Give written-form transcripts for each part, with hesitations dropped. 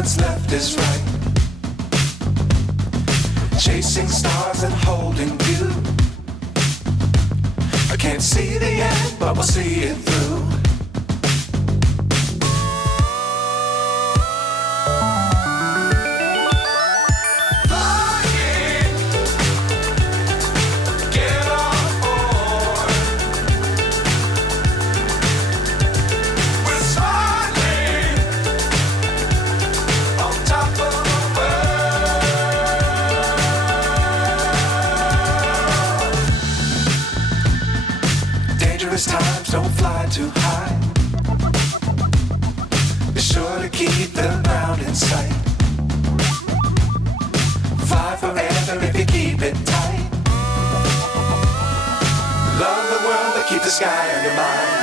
what's left is right. Chasing stars and holding you. I can't see the end, but we'll see it through. Times don't fly too high. Be sure to keep the ground in sight. Fly forever if you keep it tight. Love the world but keep the sky on your mind.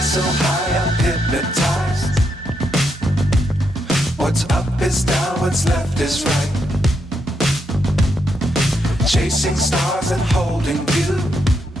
So high I'm hypnotized. What's up is down, what's left is right. Chasing stars and holding you.